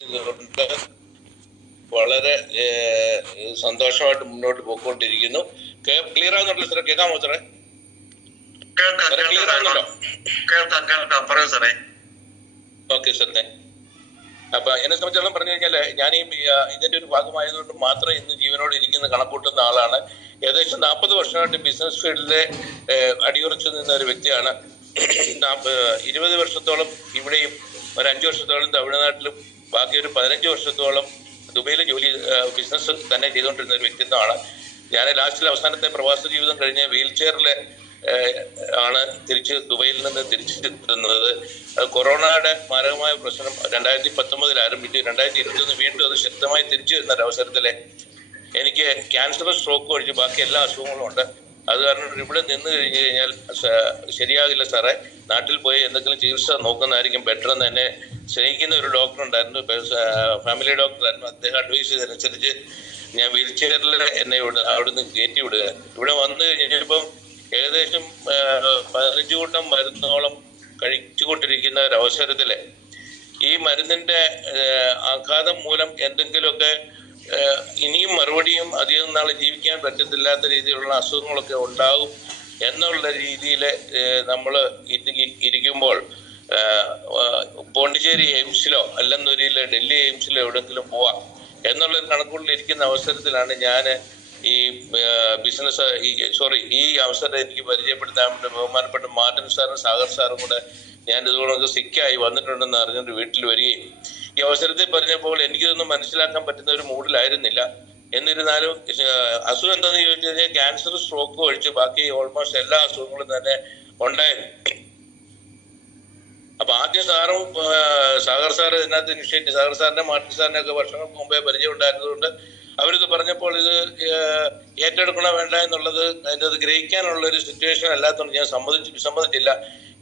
കൊണ്ട് വളരെ സന്തോഷമായിട്ട് മുന്നോട്ട് പോയിക്കൊണ്ടിരിക്കുന്നു. ക്ലിയർ ആവുന്നുണ്ടല്ലോ സാറേ കേൾക്കാമോ സാറേ ക്ലിയർ കേൾക്കാം. ആവുന്നുണ്ടോ? കേൾക്കാം കേൾക്കാം. പറയൂ സാറേ ഓക്കെ സാറേ അപ്പൊ എന്നെ സംബന്ധിച്ചോളം പറഞ്ഞു കഴിഞ്ഞാൽ ഞാൻ ഈ ഇതിന്റെ ഒരു ഭാഗമായതുകൊണ്ട് മാത്രം ഇന്ന് ജീവനോട് ഇരിക്കുന്ന കണക്കൂട്ടുന്ന ആളാണ്. ഏകദേശം നാൽപ്പത് വർഷമായിട്ട് ബിസിനസ് ഫീൽഡിലെ അടിയുറച്ചു നിന്ന ഒരു വ്യക്തിയാണ്. ഇരുപത് വർഷത്തോളം ഇവിടെയും ഒരു അഞ്ചു വർഷത്തോളം തമിഴ്നാട്ടിലും ബാക്കി ഒരു പതിനഞ്ച് വർഷത്തോളം ദുബൈയിലെ ജോലി ബിസിനസ് തന്നെ ചെയ്തുകൊണ്ടിരുന്ന ഒരു വ്യക്തിത്വമാണ് ഞാൻ ലാസ്റ്റിൽ അവസാനത്തെ പ്രവാസ ജീവിതം കഴിഞ്ഞ് വീൽ ചെയറിലെ ആണ് തിരിച്ച് ദുബൈയിൽ നിന്ന് തിരിച്ചെത്തുന്നത് കൊറോണയുടെ മാരകമായ പ്രശ്നം രണ്ടായിരത്തി പത്തൊമ്പതിൽ ആരംഭിച്ചു രണ്ടായിരത്തി ഇരുപത്തി ഒന്ന് വീണ്ടും അത് ശക്തമായി തിരിച്ചു വരുന്ന ഒരു അവസരത്തിൽ എനിക്ക് ക്യാൻസർ സ്ട്രോക്ക് ഒഴിച്ച് ബാക്കി എല്ലാ അസുഖങ്ങളും ഉണ്ട്. അത് കാരണം ഇവിടെ നിന്ന് കഴിഞ്ഞു കഴിഞ്ഞാൽ ശരിയാകില്ല സാറേ. നാട്ടിൽ പോയി എന്തെങ്കിലും ചികിത്സ നോക്കുന്നതായിരിക്കും ബെറ്റർ എന്ന് എന്നെ സ്നേഹിക്കുന്ന ഒരു ഡോക്ടർ ഉണ്ടായിരുന്നു. ഫാമിലി ഡോക്ടറായിരുന്നു അദ്ദേഹം അഡ്വൈസ് ചെയ്തതനുസരിച്ച് ഞാൻ വീൽ ചെയറിൽ എന്നെ ഇവിടെ അവിടുന്ന് കയറ്റി വിടുക. ഇവിടെ വന്നു കഴിഞ്ഞപ്പം ഏകദേശം പതിനഞ്ച് കൂട്ടം മരുന്നോളം കഴിച്ചുകൊണ്ടിരിക്കുന്ന അവസരത്തിൽ ഈ മരുന്നിന്റെ ആഘാതം മൂലം എന്തെങ്കിലുമൊക്കെ ഇനിയും മറുപടിയും അധികം നാൾ ജീവിക്കാൻ പറ്റത്തില്ലാത്ത രീതിയിലുള്ള അസുഖങ്ങളൊക്കെ ഉണ്ടാകും എന്നുള്ള രീതിയിൽ നമ്മൾ ഇരിക്കുമ്പോൾ പോണ്ടിച്ചേരി എയിംസിലോ അല്ലെന്നൊരിയിൽ ഡൽഹി എയിംസിലോ എവിടെങ്കിലും പോവാം എന്നുള്ള ഇരിക്കുന്ന അവസരത്തിലാണ് ഞാൻ ഈ ബിസിനസ് ഈ സോറി ഈ അവസരം എനിക്ക് പരിചയപ്പെടുത്താൻ വേണ്ടി ബഹുമാനപ്പെട്ട മാർട്ടിൻ സാറും സാഗർ സാറും കൂടെ ഞാൻ ഇതുകൊണ്ട് സിക്കായി വന്നിട്ടുണ്ടെന്ന് അറിഞ്ഞിട്ട് വീട്ടിൽ വരികയും ഈ അവസരത്തിൽ പറഞ്ഞപ്പോൾ എനിക്കിതൊന്നും മനസ്സിലാക്കാൻ പറ്റുന്ന ഒരു മൂഡിലായിരുന്നില്ല. എന്നിരുന്നാലും അസുഖം എന്താണെന്ന് ചോദിച്ചു കഴിഞ്ഞാൽ ക്യാൻസർ സ്ട്രോക്ക് ഒഴിച്ച് ബാക്കി ഓൾമോസ്റ്റ് എല്ലാ അസുഖങ്ങളും തന്നെ ഉണ്ടായിരുന്നു. അപ്പൊ ആദ്യം സാറും സാഗർ സാർ ഇതിനകത്ത് നിശ്ചയിച്ചു. സാഗർ സാറിന്റെ മാർട്ടിൻ സാറിനെ ഒക്കെ വർഷങ്ങൾക്ക് മുമ്പേ പരിചയം ഉണ്ടായിരുന്നതുകൊണ്ട് അവരിത് പറഞ്ഞപ്പോൾ ഇത് ഏറ്റെടുക്കണോ വേണ്ട എന്നുള്ളത് അതിന്റെ അത് ഗ്രഹിക്കാനുള്ള ഒരു സിറ്റുവേഷൻ അല്ലാത്തതുകൊണ്ട് ഞാൻ സമ്മതിച്ചു വിസമ്മതിച്ചില്ല.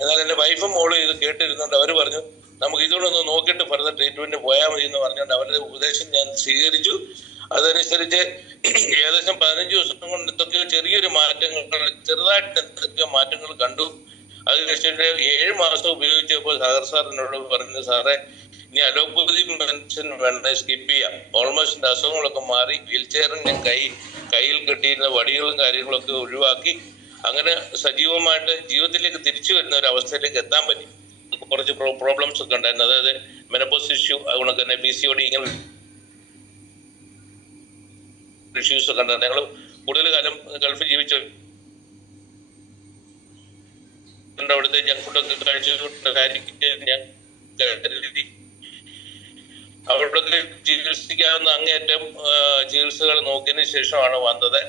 എന്നാൽ എന്റെ വൈഫും മോളും ഇത് കേട്ടിരുന്നുണ്ട് അവർ പറഞ്ഞു നമുക്ക് ഇതുകൂടെ ഒന്ന് നോക്കിയിട്ട് ഫർദർ ട്രീറ്റ്മെന്റ് പോയാൽ മതി എന്ന് പറഞ്ഞുകൊണ്ട് അവരുടെ ഉപദേശം ഞാൻ സ്വീകരിച്ചു. അതനുസരിച്ച് ഏകദേശം പതിനഞ്ച് ദിവസം കൊണ്ട് എന്തൊക്കെയോ ചെറിയൊരു മാറ്റങ്ങൾ ചെറുതായിട്ട് എന്തൊക്കെയോ മാറ്റങ്ങൾ കണ്ടു. അത് കഴിച്ചിട്ട് ഏഴ് മാസം ഉപയോഗിച്ചപ്പോൾ സാഗർ സാർ എന്നോട് പറഞ്ഞു സാറേ ഇനി അലോപ്പതി മെൻഷൻ വേണ്ട സ്കിപ്പ് ചെയ്യാം. ഓൾമോസ്റ്റ് അസുഖങ്ങളൊക്കെ മാറി വീൽ ചെയറും ഞാൻ കൈ കയ്യിൽ കെട്ടിയിരുന്ന വടികളും കാര്യങ്ങളൊക്കെ ഒഴിവാക്കി അങ്ങനെ സജീവമായിട്ട് ജീവിതത്തിലേക്ക് തിരിച്ചു വരുന്ന ഒരു അവസ്ഥയിലേക്ക് എത്താൻ പറ്റി. കുറച്ച് പ്രോബ്ലംസ് ഒക്കെ ഉണ്ടായിരുന്നു. അതായത് മെനപ്പോസ് ഇഷ്യൂ അതുകൊണ്ട് തന്നെ പി സി ഒ ഡി ഇങ്ങനെ ഇഷ്യൂസ് ഒക്കെ ഉണ്ടായിരുന്നു. ഞങ്ങൾ കൂടുതൽ കാലം ഗൾഫിൽ ജീവിച്ചു അവിടുത്തെ ജങ്ക് ഫുഡൊക്കെ കഴിച്ചിട്ട് അവിടെ ചികിത്സിക്കാവുന്ന അങ്ങേറ്റം ചികിത്സകൾ നോക്കിയതിന് ശേഷമാണ് വന്നത്.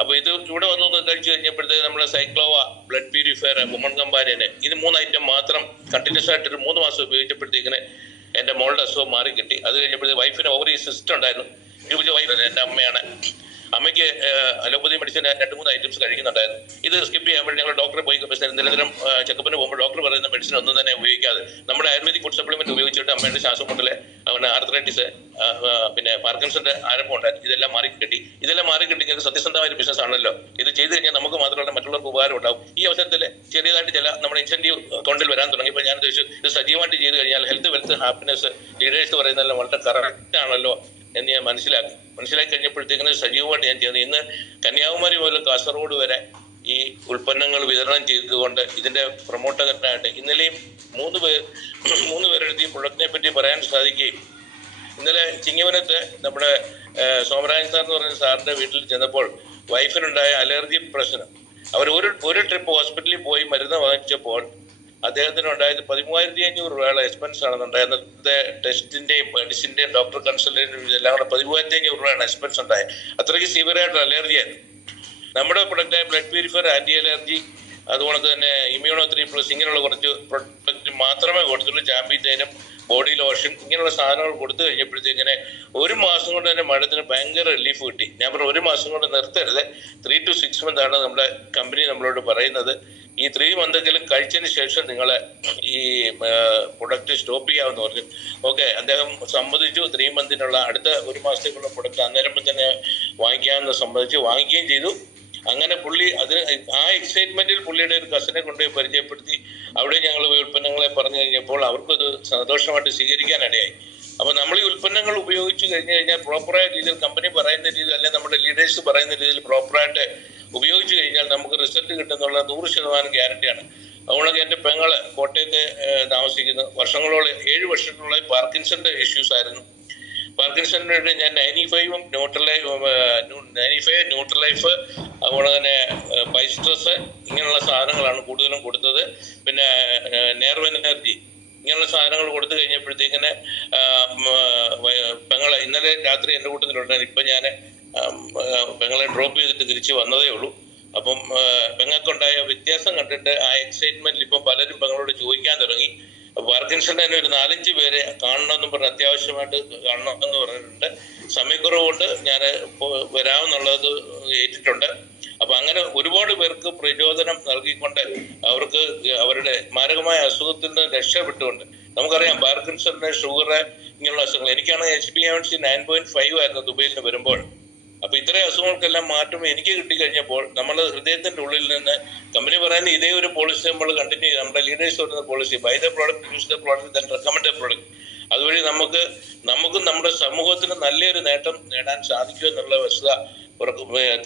അപ്പൊ ഇത് ചൂട് വന്നു കഴിച്ചു കഴിഞ്ഞപ്പോഴത്തേക്ക് നമ്മുടെ സൈക്ലോവ ബ്ലഡ് പ്യൂരിഫയർ വുമൺ കമ്പാരിയന് ഇത് മൂന്ന് ഐറ്റം മാത്രം കണ്ടിന്യൂസ് ആയിട്ട് ഒരു മൂന്ന് മാസം ഉപയോഗിച്ചപ്പോഴത്തേക്കിന് എന്റെ മോളുടെ അസുഖം മാറി കിട്ടി അത് കഴിഞ്ഞപ്പോഴത്തേക്ക് വൈഫിന് ഓവറി സിസ്റ്റം ഉണ്ടായിരുന്നു. ഇത് വൈഫ് എന്റെ അമ്മയാണ്. അമ്മയ്ക്ക് അലോപ്പതി മെഡിസിൻ രണ്ട് മൂന്ന് ഐറ്റംസ് കഴിക്കുന്നുണ്ടായിരുന്നു. ഇത് സ്കിപ്പ് ചെയ്യാൻ വേണ്ടി ഞങ്ങൾ ഡോക്ടറെ പോയി നിരന്തരം ചെക്കപ്പിന് പോകുമ്പോൾ ഡോക്ടർ പറയുന്ന മെഡിസിൻ ഒന്നും തന്നെ ഉപയോഗിക്കാതെ. നമ്മുടെ ആയുർവേദിക് ഫുഡ് സപ്ലിമെന്റ് ഉപയോഗിച്ചിട്ട് അമ്മയുടെ ശ്വാസം മുട്ടൽ അവന് ആർത്രൈറ്റിസ് പിന്നെ പാർക്കിൻസന്റെ ആരംഭം ഉണ്ടായിരുന്നു. ഇതെല്ലാം മാറി കിട്ടി. ഇതെല്ലാം മാറി കിട്ടി സത്യസന്ധമായ ഒരു ബിസിനസ് ആണല്ലോ. ഇത് ചെയ്ത് കഴിഞ്ഞാൽ നമുക്ക് മാത്രമല്ല മറ്റുള്ളവർക്ക് ഉപകാരം ഉണ്ടാവും. ഈ അവസരത്തിൽ ചെറിയതായിട്ട് ചില നമ്മുടെ ഇൻസെന്റീവ് അക്കൗണ്ടിൽ വരാൻ തുടങ്ങിയപ്പോൾ ഞാൻ ഉദ്ദേശിച്ചു ഇത് സജീവമായിട്ട് ചെയ്ത് കഴിഞ്ഞാൽ ഹെൽത്ത് വെൽത്ത് ഹാപ്പിനെസ് ലീഡേഴ്സ് പറയുന്നതെല്ലാം വളരെ കറക്റ്റ് ആണല്ലോ. എന്ന് ഞാൻ മനസ്സിലാക്കി. മനസ്സിലാക്കി കഴിഞ്ഞപ്പോഴത്തേക്കിന് സജീവമായിട്ട് ഞാൻ ചെയ്യുന്നത് ഇന്ന് കന്യാകുമാരി മുതൽ കാസർഗോഡ് വരെ ഈ ഉൽപ്പന്നങ്ങൾ വിതരണം ചെയ്തുകൊണ്ട് ഇതിന്റെ പ്രൊമോട്ടറിനായിട്ട് ഇന്നലെയും മൂന്ന് പേർ മൂന്ന് പേരെടുത്ത് പ്രൊഡക്റ്റിനെ പറ്റി പറയാൻ സാധിക്കുകയും ഇന്നലെ ചിങ്ങവനത്ത് നമ്മുടെ സോമരാജൻ സാർ എന്ന് പറഞ്ഞ സാറിന്റെ വീട്ടിൽ ചെന്നപ്പോൾ വൈഫിനുണ്ടായ അലർജി പ്രശ്നം. അവർ ഒരു ഒരു ട്രിപ്പ് ഹോസ്പിറ്റലിൽ പോയി മരുന്ന് വാങ്ങിച്ചപ്പോൾ അദ്ദേഹത്തിന് ഉണ്ടായത് പതിമൂവായിരത്തി അഞ്ഞൂറ് രൂപയുള്ള എക്സ്പെൻസ് ആണ് അന്നത്തെ ടെസ്റ്റിന്റെയും മെഡിസിന്റെയും ഡോക്ടർ കൺസൾട്ടന്റും എല്ലാം കൂടെ പതിമൂവായിരത്തി അഞ്ഞൂറ് രൂപയാണ് എക്സ്പെൻസ് ഉണ്ടായത്. അത്രയ്ക്ക് സിവിയറായിട്ടുള്ള അലർജി ആയിരുന്നു. നമ്മുടെ പ്രൊഡക്റ്റ് ആയ ബ്ലഡ് പ്യൂരിഫയർ ആന്റി അലർജി അതുപോലെ തന്നെ ഇമ്മ്യൂണോ ത്രീ പ്ലസ് ഇങ്ങനെയുള്ള കുറച്ച് പ്രൊഡക്റ്റ് മാത്രമേ കൊടുത്തുള്ളൂ ചാമ്പിത്തേനും ബോഡി ലോഷൻ ഇങ്ങനെയുള്ള സാധനങ്ങൾ കൊടുത്തു കഴിഞ്ഞപ്പോഴത്തേക്കിനെ ഒരു മാസം കൊണ്ട് തന്നെ മഴത്തിന് ഭയങ്കര റിലീഫ് കിട്ടി. ഞാൻ പറഞ്ഞു ഒരു മാസം കൊണ്ട് നിർത്തരുത്. ത്രീ ടു സിക്സ് മന്ത് ആണ് നമ്മുടെ കമ്പനി നമ്മളോട് പറയുന്നത്. ഈ ത്രീ മന്തെങ്കിലും കഴിച്ചതിന് ശേഷം നിങ്ങൾ ഈ പ്രൊഡക്റ്റ് സ്റ്റോപ്പ് ചെയ്യാമെന്ന് പറഞ്ഞു. ഓക്കെ അദ്ദേഹം സമ്മതിച്ചു. ത്രീ മന്തിനുള്ള അടുത്ത ഒരു മാസത്തേക്കുള്ള പ്രൊഡക്റ്റ് അന്നേരം തന്നെ വാങ്ങിക്കാമെന്ന് സമ്മതിച്ചു. വാങ്ങിക്കുകയും ചെയ്തു. അങ്ങനെ പുള്ളി അതിന് ആ എക്സൈറ്റ്മെന്റിൽ പുള്ളിയുടെ ഒരു കസിനെ കൊണ്ടുപോയി പരിചയപ്പെടുത്തി. അവിടെ ഞങ്ങൾ ഉൽപ്പന്നങ്ങളെ പറഞ്ഞു കഴിഞ്ഞപ്പോൾ അവർക്കത് സന്തോഷമായിട്ട് സ്വീകരിക്കാനിടയായി. അപ്പൊ നമ്മൾ ഈ ഉൽപ്പന്നങ്ങൾ ഉപയോഗിച്ച് കഴിഞ്ഞു കഴിഞ്ഞാൽ പ്രോപ്പറായ രീതിയിൽ കമ്പനി പറയുന്ന രീതിയിൽ അല്ലെങ്കിൽ നമ്മുടെ ലീഡേഴ്സ് പറയുന്ന രീതിയിൽ പ്രോപ്പറായിട്ട് ഉപയോഗിച്ച് കഴിഞ്ഞാൽ നമുക്ക് റിസൾട്ട് കിട്ടുന്നുള്ള നൂറ് ശതമാനം ഗ്യാരണ്ടിയാണ് അതുകൊണ്ട് എന്റെ പെങ്ങൾ കോട്ടയത്ത് താമസിക്കുന്നു വർഷങ്ങളോളം ഏഴ് വർഷത്തിലുള്ള പാർക്കിൻസന്റെ ഇഷ്യൂസ് ആയിരുന്നു. പാർക്കിൻസണിന് വേണ്ടി ഞാൻ നയന്റി ഫൈവും ന്യൂട്രലൈഫ് നയന്റി ഫൈവ് ന്യൂട്രലൈഫ് അതുപോലെ തന്നെ പൈസ്ട്രസ് ഇങ്ങനെയുള്ള സാധനങ്ങളാണ് കൂടുതലും കൊടുത്തത്. പിന്നെ നേർവ് എനർജി ഇങ്ങനെയുള്ള സാധനങ്ങൾ കൊടുത്തു കഴിഞ്ഞപ്പോഴത്തേക്കിന് പെങ്ങളെ ഇന്നലെ രാത്രി എന്റെ കൂട്ടത്തിലുണ്ടായിരുന്നു. ഇപ്പം ഞാൻ പെങ്ങളെ ഡ്രോപ്പ് ചെയ്തിട്ട് തിരിച്ചു വന്നതേ ഉള്ളൂ. അപ്പം പെങ്ങൾക്കുണ്ടായ വ്യത്യാസം കണ്ടിട്ട് ആ എക്സൈറ്റ്മെന്റിൽ ഇപ്പം പലരും പെങ്ങളോട് ചോദിക്കാൻ തുടങ്ങി. പാർക്കിൻസന്റെ തന്നെ ഒരു നാലഞ്ച് പേരെ കാണണമെന്നും പറഞ്ഞ് അത്യാവശ്യമായിട്ട് കാണണം എന്ന് പറഞ്ഞിട്ടുണ്ട്. സമയക്കുറവ് കൊണ്ട് ഞാൻ വരാമെന്നുള്ളത് ഏറ്റിട്ടുണ്ട്. അപ്പൊ അങ്ങനെ ഒരുപാട് പേർക്ക് പ്രചോദനം നൽകിക്കൊണ്ട് അവർക്ക് അവരുടെ മാരകമായ അസുഖത്തിൽ നിന്ന് രക്ഷപ്പെട്ടുകൊണ്ട് നമുക്കറിയാം ബാർക്കിൻസറിന്റെ ഷുഗർ ഇങ്ങനെയുള്ള അസുഖങ്ങൾ. എനിക്കാണെങ്കിൽ H B M C nine point five ആയിരുന്നു ദുബൈയിൽ നിന്ന് വരുമ്പോൾ. അപ്പൊ ഇത്രയും അസുഖങ്ങൾക്കെല്ലാം മാറ്റം എനിക്ക് കിട്ടിക്കഴിഞ്ഞപ്പോൾ നമ്മുടെ ഹൃദയത്തിന്റെ ഉള്ളിൽ നിന്ന് കമ്പനി പറയുന്ന ഇതേ ഒരു പോളിസി നമ്മൾ കണ്ടിന്യൂ ചെയ്യും നമ്മുടെ ലീഡേഴ്സ് പറയുന്ന policy buy the product use the product recommend product അതുവഴി നമുക്ക് നമുക്കും നമ്മുടെ സമൂഹത്തിന് നല്ലൊരു നേട്ടം നേടാൻ സാധിക്കും എന്നുള്ള വസ്തുത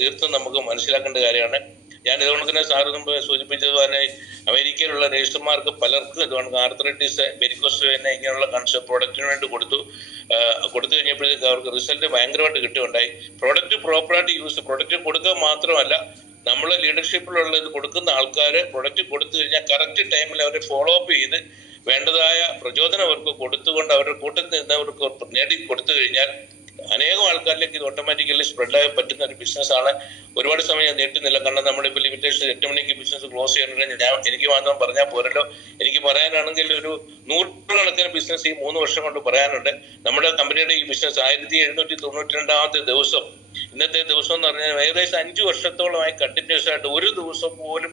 തീർത്തും നമുക്ക് മനസ്സിലാക്കേണ്ട കാര്യമാണ്. ഞാൻ ഇതുകൊണ്ട് തന്നെ സാറ് മുമ്പ് സൂചിപ്പിച്ചത് തന്നെ അമേരിക്കയിലുള്ള രജിസ്റ്റർമാർക്ക് പലർക്കും ഇതുകൊണ്ട് ആർത്തറൈറ്റിസ് വെരിക്കോസ് തന്നെ ഇങ്ങനെയുള്ള കൺസെപ്റ്റ് പ്രോഡക്റ്റിന് വേണ്ടി കൊടുത്തു. കൊടുത്തു കഴിഞ്ഞപ്പോഴത്തേക്ക് അവർക്ക് റിസൾട്ട് ഭയങ്കരമായിട്ട് കിട്ടുകയുണ്ടായി. പ്രോഡക്റ്റ് പ്രോപ്പറായിട്ട് യൂസ് പ്രോഡക്റ്റ് കൊടുക്കുക മാത്രമല്ല നമ്മൾ ലീഡർഷിപ്പിലുള്ള ഇത് കൊടുക്കുന്ന ആൾക്കാർ പ്രൊഡക്റ്റ് കൊടുത്തു കഴിഞ്ഞാൽ കറക്റ്റ് ടൈമിൽ അവരെ ഫോളോ അപ്പ് ചെയ്ത് വേണ്ടതായ പ്രചോദനം അവർക്ക് കൊടുത്തുകൊണ്ട് അവരുടെ കൂട്ടത്തിൽ നിന്ന് അവർക്ക് നേടി കൊടുത്തു കഴിഞ്ഞാൽ അനേകം ആൾക്കാരിലേക്ക് ഇത് ഓട്ടോമാറ്റിക്കലി സ്പ്രെഡായി പറ്റുന്ന ഒരു ബിസിനസ് ആണ്. ഒരുപാട് സമയം ഞാൻ നീട്ടുന്നില്ല. കാരണം നമ്മളിപ്പോൾ ലിമിറ്റേഷൻ എട്ട് മണിക്ക് ബിസിനസ് ക്ലോസ് ചെയ്യണമെങ്കിൽ ഞാൻ എനിക്ക് മാത്രം പറഞ്ഞാൽ പോരല്ലോ. എനിക്ക് പറയാനാണെങ്കിൽ ഒരു നൂറുകണക്കിന് ബിസിനസ് ഈ മൂന്ന് വർഷം കൊണ്ട് പറയാനുണ്ട്. നമ്മുടെ കമ്പനിയുടെ ഈ ബിസിനസ് ആയിരത്തി എഴുന്നൂറ്റി തൊണ്ണൂറ്റി രണ്ടാമത്തെ ദിവസം. ഇന്നത്തെ ദിവസം എന്ന് പറഞ്ഞാൽ ഏകദേശം അഞ്ചു വർഷത്തോളമായി കണ്ടിന്യൂസ് ആയിട്ട് ഒരു ദിവസം പോലും